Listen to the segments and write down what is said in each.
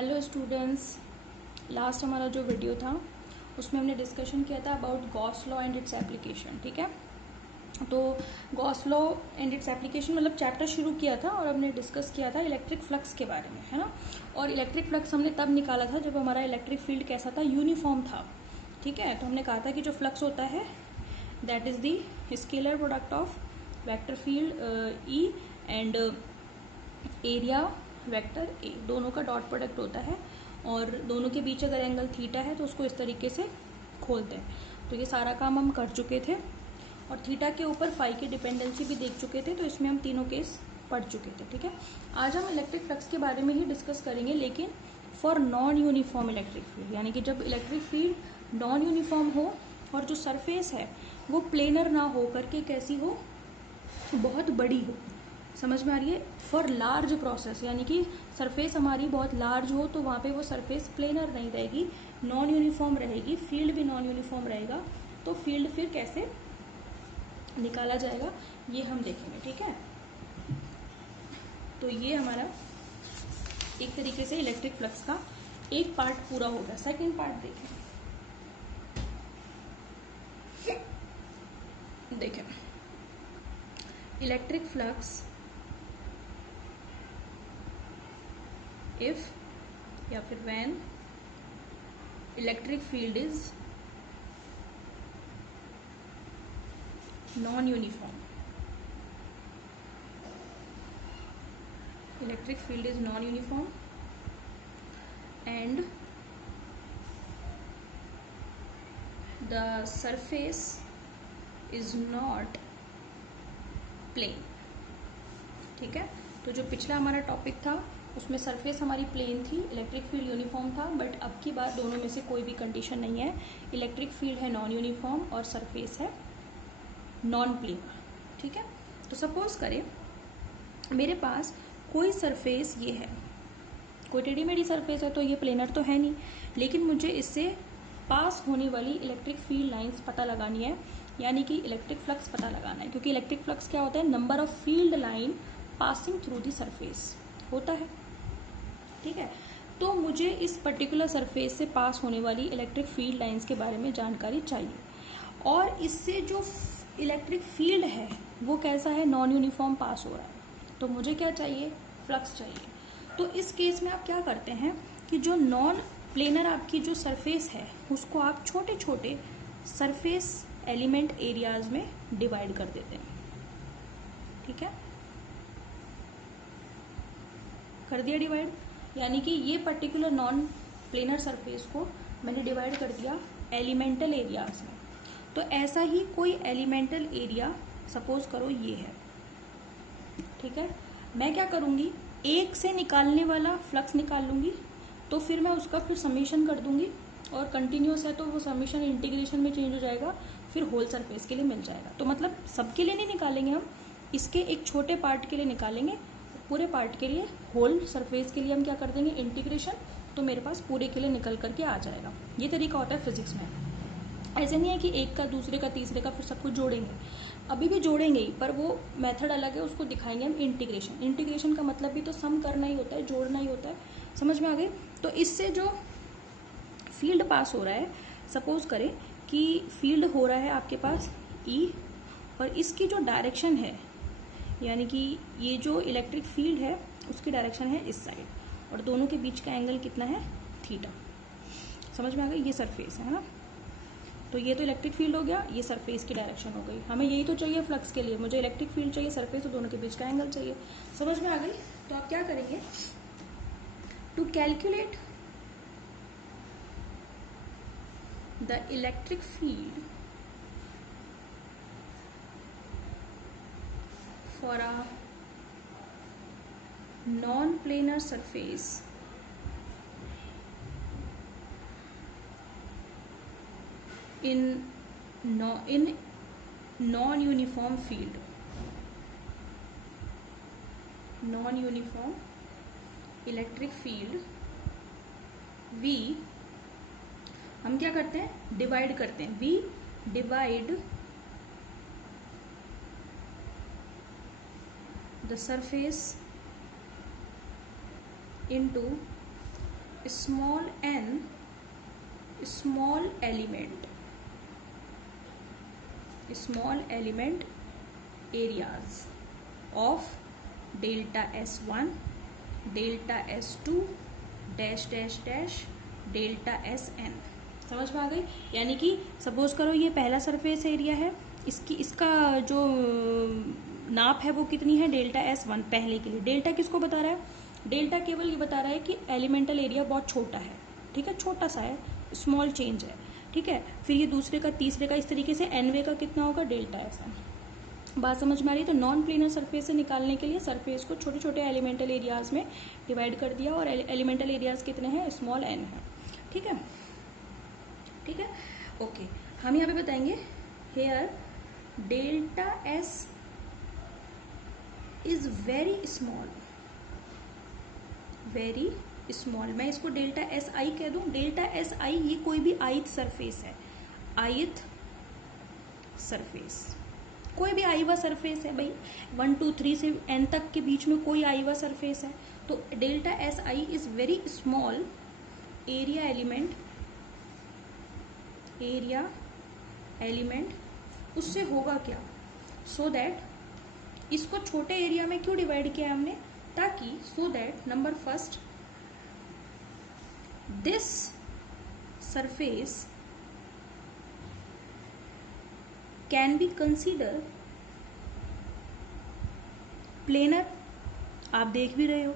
Hello students, last हमारा जो video था उसमें हमने डिस्कशन किया था about Gauss law and its application. ठीक है, तो Gauss law and its application मतलब चैप्टर शुरू किया था और हमने डिस्कस किया था इलेक्ट्रिक फ्लक्स के बारे में, है ना। और इलेक्ट्रिक फ्लक्स हमने तब निकाला था जब हमारा इलेक्ट्रिक फील्ड कैसा था, यूनिफॉर्म था। ठीक है, तो हमने कहा था कि जो फ्लक्स होता है that is the scalar product of vector field E and area vector A, दोनों का डॉट प्रोडक्ट होता है और दोनों के बीच अगर एंगल थीटा है तो उसको इस तरीके से खोलते हैं। तो ये सारा काम हम कर चुके थे और थीटा के ऊपर फाई की डिपेंडेंसी भी देख चुके थे, तो इसमें हम तीनों केस पढ़ चुके थे। ठीक है, आज हम इलेक्ट्रिक फ्लक्स के बारे में ही डिस्कस करेंगे, लेकिन for non uniform electric field, यानी कि जब इलेक्ट्रिक फील्ड नॉन यूनिफॉर्म हो और जो सरफेस है वो प्लेनर ना हो करके कैसी हो, बहुत बड़ी हो। समझ में आ रही है? फॉर लार्ज प्रोसेस, यानी कि सरफेस हमारी बहुत लार्ज हो तो वहाँ पे वो सरफेस प्लेनर नहीं रहेगी, नॉन यूनिफॉर्म रहेगी, फील्ड भी नॉन यूनिफॉर्म रहेगा। तो फील्ड फिर कैसे निकाला जाएगा ये हम देखेंगे। ठीक है, तो ये हमारा एक तरीके से इलेक्ट्रिक फ्लक्स का एक पार्ट पूरा हो गया। सेकेंड पार्ट देखें इलेक्ट्रिक फ्लक्स इफ या फिर when electric field is non uniform, electric field is non-uniform and the surface is not plane। ठीक है, तो जो पिछला हमारा टॉपिक था उसमें सरफेस हमारी प्लेन थी, इलेक्ट्रिक फील्ड यूनिफॉर्म था, बट अब की बार दोनों में से कोई भी कंडीशन नहीं है। इलेक्ट्रिक फील्ड है नॉन यूनिफॉर्म और सरफेस है नॉन प्लेन। ठीक है, तो सपोज करें मेरे पास कोई सरफेस ये है, कोई टेढ़ी मेढ़ी सरफेस है, तो ये प्लेनर तो है नहीं, लेकिन मुझे इससे पास होने वाली इलेक्ट्रिक फील्ड लाइंस पता लगानी है, यानी कि इलेक्ट्रिक फ्लक्स पता लगाना है। क्योंकि इलेक्ट्रिक फ्लक्स क्या होता है, number of field line passing through the surface होता है। ठीक है, तो मुझे इस पर्टिकुलर सरफेस से पास होने वाली इलेक्ट्रिक फील्ड लाइंस के बारे में जानकारी चाहिए, और इससे जो इलेक्ट्रिक फील्ड है वो कैसा है, नॉन यूनिफॉर्म पास हो रहा है। तो मुझे क्या चाहिए, फ्लक्स चाहिए। तो इस केस में आप क्या करते हैं कि जो नॉन प्लेनर आपकी जो सरफेस है उसको आप छोटे छोटे सरफेस एलिमेंट एरियाज में डिवाइड कर देते हैं। ठीक है, कर दिया डिवाइड, यानी कि ये पर्टिकुलर नॉन प्लेनर सरफेस को मैंने डिवाइड कर दिया एलिमेंटल एरियाज में। तो ऐसा ही कोई एलिमेंटल एरिया सपोज करो ये है। ठीक है, मैं क्या करूंगी, एक से निकालने वाला फ्लक्स निकाल लूंगी, तो फिर मैं उसका फिर समीशन कर दूंगी, और कंटिन्यूस है तो वो समीशन इंटीग्रेशन में चेंज हो जाएगा, फिर होल सरफेस के लिए मिल जाएगा। तो मतलब सबके लिए नहीं निकालेंगे हम, इसके एक छोटे पार्ट के लिए निकालेंगे, पूरे पार्ट के लिए होल सरफेस के लिए हम क्या कर देंगे, इंटीग्रेशन, तो मेरे पास पूरे के लिए निकल करके आ जाएगा। ये तरीका होता है फिजिक्स में। ऐसे नहीं है कि एक का दूसरे का तीसरे का फिर सब कुछ जोड़ेंगे, अभी भी जोड़ेंगे ही, पर वो मेथड अलग है, उसको दिखाएंगे हम इंटीग्रेशन। इंटीग्रेशन का मतलब भी तो सम करना ही होता है, जोड़ना ही होता है। समझ में आ गई? तो इससे जो फील्ड पास हो रहा है, सपोज करें कि फील्ड हो रहा है आपके पास ई, और इसकी जो डायरेक्शन है, यानी कि ये जो इलेक्ट्रिक फील्ड है उसकी डायरेक्शन है इस साइड, और दोनों के बीच का एंगल कितना है, थीटा। समझ में आ गई? ये सरफेस है ना। तो ये तो इलेक्ट्रिक फील्ड हो गया, ये सरफेस की डायरेक्शन हो गई। हमें यही तो चाहिए फ्लक्स के लिए, मुझे इलेक्ट्रिक फील्ड चाहिए, सरफेस, और दोनों के बीच का एंगल चाहिए। समझ में आ गई? तो आप क्या करेंगे, to calculate the electric field for a non planar surface in non-uniform field, non-uniform electric field, we हम क्या करते हैं, डिवाइड करते हैं, we divide the surface into small and small element areas of delta S1, delta S2 dash dash dash delta Sn। समझ में आ गई? यानी कि सपोज करो ये पहला सरफेस एरिया है, इसका जो नाप है वो कितनी है, डेल्टा S1 पहले के लिए। डेल्टा किसको बता रहा है? डेल्टा केवल ये बता रहा है कि एलिमेंटल एरिया बहुत छोटा है, ठीक है, छोटा सा है, स्मॉल चेंज है, ठीक है। फिर ये दूसरे का, तीसरे का, इस तरीके से एनवे का कितना होगा, डेल्टा Sn। बात समझ में आ रही है? तो नॉन प्लेनर सरफेस से निकालने के लिए सरफेस को छोटे छोटे एलिमेंटल एरियाज में डिवाइड कर दिया, और एलिमेंटल एरियाज कितने हैं, स्मॉल एन है, ठीक है, ठीक है, ओके। हम यहाँ पे बताएंगे here delta S is very small, very small. मैं इसको डेल्टा SI कह दूं। डेल्टा SI ये कोई भी आयत सरफेस है, आयत सरफेस, कोई भी आई हुआ सरफेस है भाई, 1 2 3 से n तक के बीच में कोई आई हुआ सरफेस है। तो delta SI is very small area element, उससे होगा क्या, सो दैट इसको छोटे एरिया में क्यों डिवाइड किया हमने, ताकि so that number first this surface can be consider planar. आप देख भी रहे हो,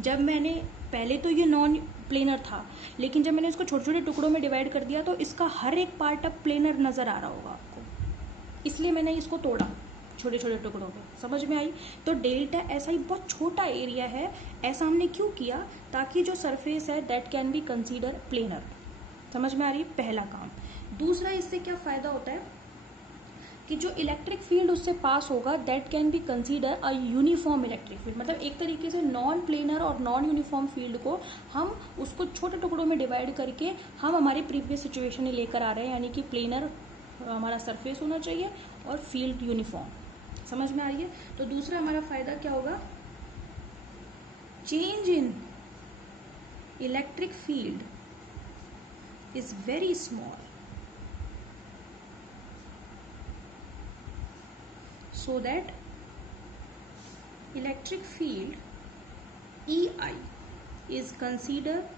जब मैंने पहले तो ये नॉन प्लेनर था, लेकिन जब मैंने इसको छोटे छोटे टुकड़ों में डिवाइड कर दिया तो इसका हर एक पार्ट अब प्लेनर नजर आ रहा होगा आपको, इसलिए मैंने इसको तोड़ा छोटे छोटे टुकड़ों में। समझ में आई? तो डेल्टा SI बहुत छोटा एरिया है, ऐसा हमने क्यों किया, ताकि जो सरफेस है that can be consider planar. समझ में आ रही है? पहला काम। दूसरा, इससे क्या फायदा होता है कि जो इलेक्ट्रिक फील्ड उससे पास होगा that can be consider a uniform electric field. मतलब एक तरीके से नॉन प्लेनर और नॉन यूनिफॉर्म फील्ड को हम उसको छोटे टुकड़ों में डिवाइड करके हम हमारी प्रीवियस सिचुएशन में लेकर आ रहे हैं, यानी कि प्लेनर हमारा सरफेस होना चाहिए और फील्ड यूनिफॉर्म। समझ में आ रही है? तो दूसरा हमारा फायदा क्या होगा, change in electric field is very small, so that electric field EI is considered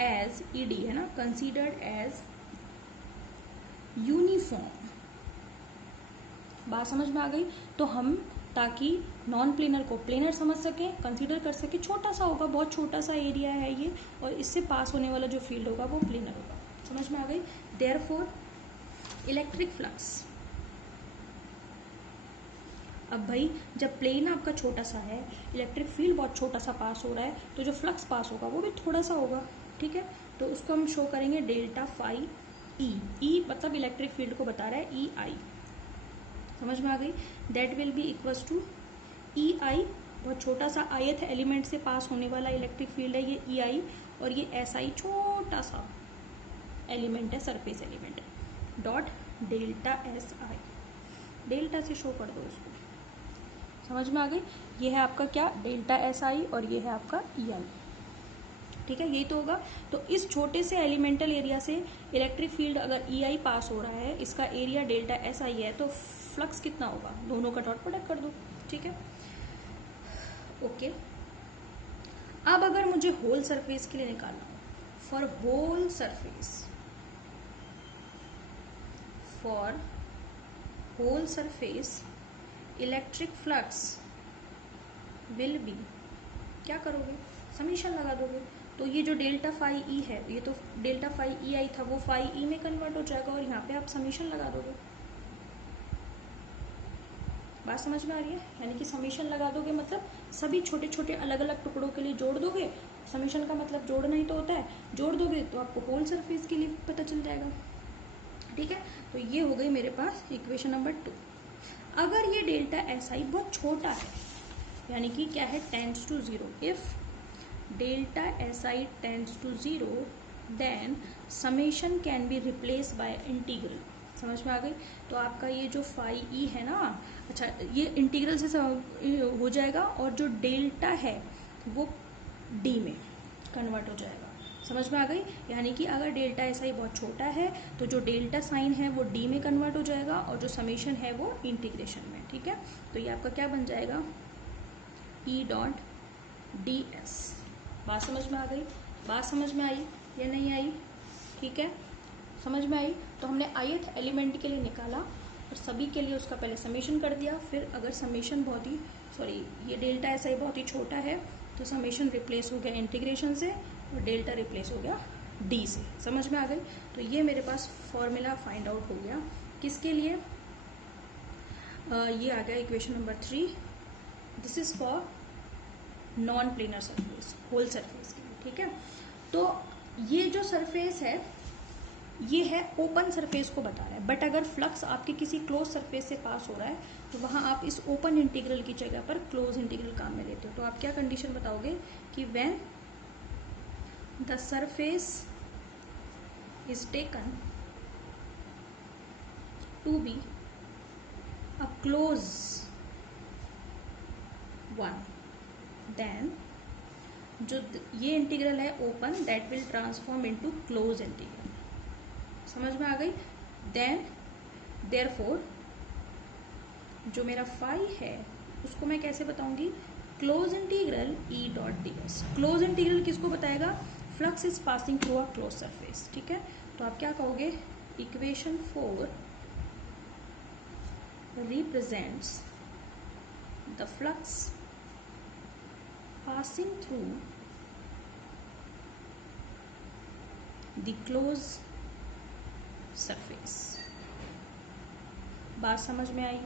as ED है ना, considered as यूनिफॉर्म। बात समझ में आ गई? तो हम ताकि नॉन प्लेनर को प्लेनर समझ सकें, कंसीडर कर सके, छोटा सा होगा, बहुत छोटा सा एरिया है ये, और इससे पास होने वाला जो फील्ड होगा वो प्लेनर होगा। समझ में आ गई? देयरफॉर इलेक्ट्रिक फ्लक्स, अब भाई जब प्लेन आपका छोटा सा है, इलेक्ट्रिक फील्ड बहुत छोटा सा पास हो रहा है, तो जो फ्लक्स पास होगा वो भी थोड़ा सा होगा, ठीक है। तो उसको हम शो करेंगे डेल्टा फाई ई। ई मतलब इलेक्ट्रिक फील्ड को बता रहा है, EI। समझ में आ गई? That will be equals to EI, बहुत छोटा सा आयत एलिमेंट से पास होने वाला इलेक्ट्रिक फील्ड है ये EI, और ये SI छोटा सा एलिमेंट है, सरफेस एलिमेंट है, डॉट डेल्टा SI। डेल्टा से शो कर दो इसको। समझ में आ गई? ये है आपका क्या, डेल्टा SI, और ये है आपका EI, ठीक है, यही तो होगा। तो इस छोटे से एलिमेंटल एरिया से इलेक्ट्रिक फील्ड अगर EI पास हो रहा है, इसका एरिया डेल्टा SI है, तो फ्लक्स कितना होगा, दोनों का डॉट प्रोडक्ट कर दो, ठीक है, ओके। अब अगर मुझे होल सरफेस के लिए निकालना हो, for whole surface electric flux will be, क्या करोगे, समीशन लगा दोगे। तो ये जो डेल्टा फाई ई है, ये तो डेल्टा फाई EI था, वो फाई ई में कन्वर्ट हो जाएगा, और यहाँ पे आप समीशन लगा दोगे। बात समझ में आ रही है? यानी कि समीशन लगा दोगे मतलब सभी छोटे छोटे अलग अलग टुकड़ों के लिए जोड़ दोगे। समीशन का मतलब जोड़ना ही तो होता है, जोड़ दोगे तो आपको होल सरफेस के लिए पता चल जाएगा, ठीक है। तो ये हो गई मेरे पास इक्वेशन नंबर 2। अगर ये डेल्टा SI बहुत छोटा है, यानी कि क्या है, tends to 0, if delta SI tends to 0 then summation can be replace by integral. समझ में आ गई। तो आपका ये जो फाई ई है ना, अच्छा ये इंटीग्रल से हो जाएगा और जो डेल्टा है वो डी में कन्वर्ट हो जाएगा। समझ में आ गई। यानी कि अगर डेल्टा ऐसा ही बहुत छोटा है तो जो डेल्टा साइन है वो डी में कन्वर्ट हो जाएगा और जो समेशन है वो इंटीग्रेशन में। ठीक है, तो ये आपका क्या बन जाएगा, ई डॉट डी एस। बात समझ में आ गई, बात समझ में आई या नहीं आई? ठीक है, समझ में आई। तो हमने ith एलिमेंट के लिए निकाला और सभी के लिए उसका पहले समेशन कर दिया। फिर अगर समेशन बहुत ही ये डेल्टा ऐसा ही बहुत ही छोटा है तो समेशन रिप्लेस हो गया इंटीग्रेशन से और डेल्टा रिप्लेस हो गया डी से। समझ में आ गई। तो ये मेरे पास फॉर्मूला फाइंड आउट हो गया किसके लिए, ये आ गया equation number 3। This is for non planar surface, whole surface के लिए। ठीक है, तो ये जो सरफेस है ये है ओपन सरफेस को बता रहा है, बट अगर फ्लक्स आपके किसी क्लोज सरफेस से पास हो रहा है तो वहां आप इस ओपन इंटीग्रल की जगह पर क्लोज इंटीग्रल काम में लेते हो। तो आप क्या कंडीशन बताओगे कि when the surface is taken to be a close one, then जो ये इंटीग्रल है open that will transform into close integral. समझ में आ गई। देन देयरफॉर जो मेरा फाई है उसको मैं कैसे बताऊंगी, close integral E dot D S. Close integral किसको बताएगा, flux is passing through a close surface. ठीक है, तो आप क्या कहोगे, equation 4 represents the flux passing through the close surface. बात समझ में आई,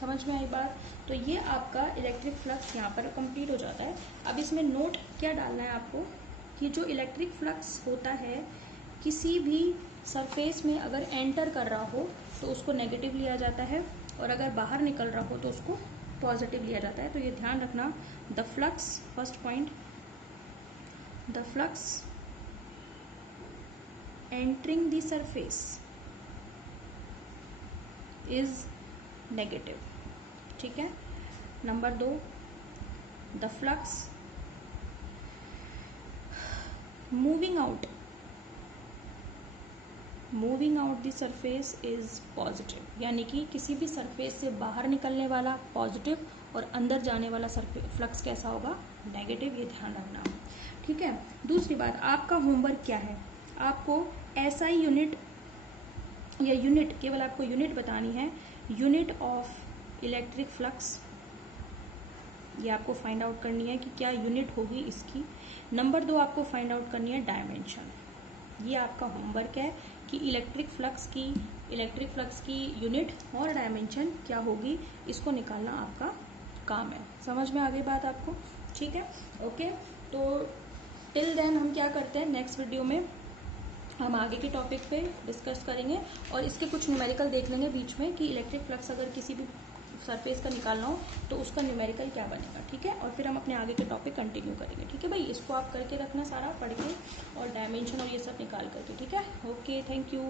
समझ में आई बात। तो ये आपका इलेक्ट्रिक फ्लक्स यहाँ पर कंप्लीट हो जाता है। अब इसमें नोट क्या डालना है आपको कि जो इलेक्ट्रिक फ्लक्स होता है किसी भी सरफेस में अगर एंटर कर रहा हो तो उसको नेगेटिव लिया जाता है और अगर बाहर निकल रहा हो तो उसको पॉजिटिव लिया जाता है। तो ये ध्यान रखना, the flux, first point, the flux entering the surface is negative. ठीक है, number 2, the flux moving out the surface is positive. यानी कि किसी भी सरफेस से बाहर निकलने वाला पॉजिटिव और अंदर जाने वाला फ्लक्स कैसा होगा, नेगेटिव। ये ध्यान रखना। ठीक है, दूसरी बात, आपका होमवर्क क्या है, आपको ऐसा ही यूनिट या यूनिट, केवल आपको यूनिट बतानी है, यूनिट ऑफ इलेक्ट्रिक फ्लक्स। ये आपको फाइंड आउट करनी है कि क्या यूनिट होगी इसकी। नंबर 2 आपको फाइंड आउट करनी है डायमेंशन। ये आपका होमवर्क है कि इलेक्ट्रिक फ्लक्स की यूनिट और डायमेंशन क्या होगी, इसको निकालना आपका काम है। समझ में आ गई बात आपको? ठीक है, ओके। तो टिल देन हम क्या करते हैं, नेक्स्ट वीडियो में हम आगे के टॉपिक पे डिस्कस करेंगे और इसके कुछ न्यूमेरिकल देख लेंगे बीच में कि इलेक्ट्रिक फ्लक्स अगर किसी भी सरफेस का निकालना हो तो उसका न्यूमेरिकल क्या बनेगा। ठीक है, और फिर हम अपने आगे के टॉपिक कंटिन्यू करेंगे। ठीक है भाई, इसको आप करके रखना सारा पढ़ के और डायमेंशन और ये सब निकाल करके। ठीक है, ओके, थैंक यू।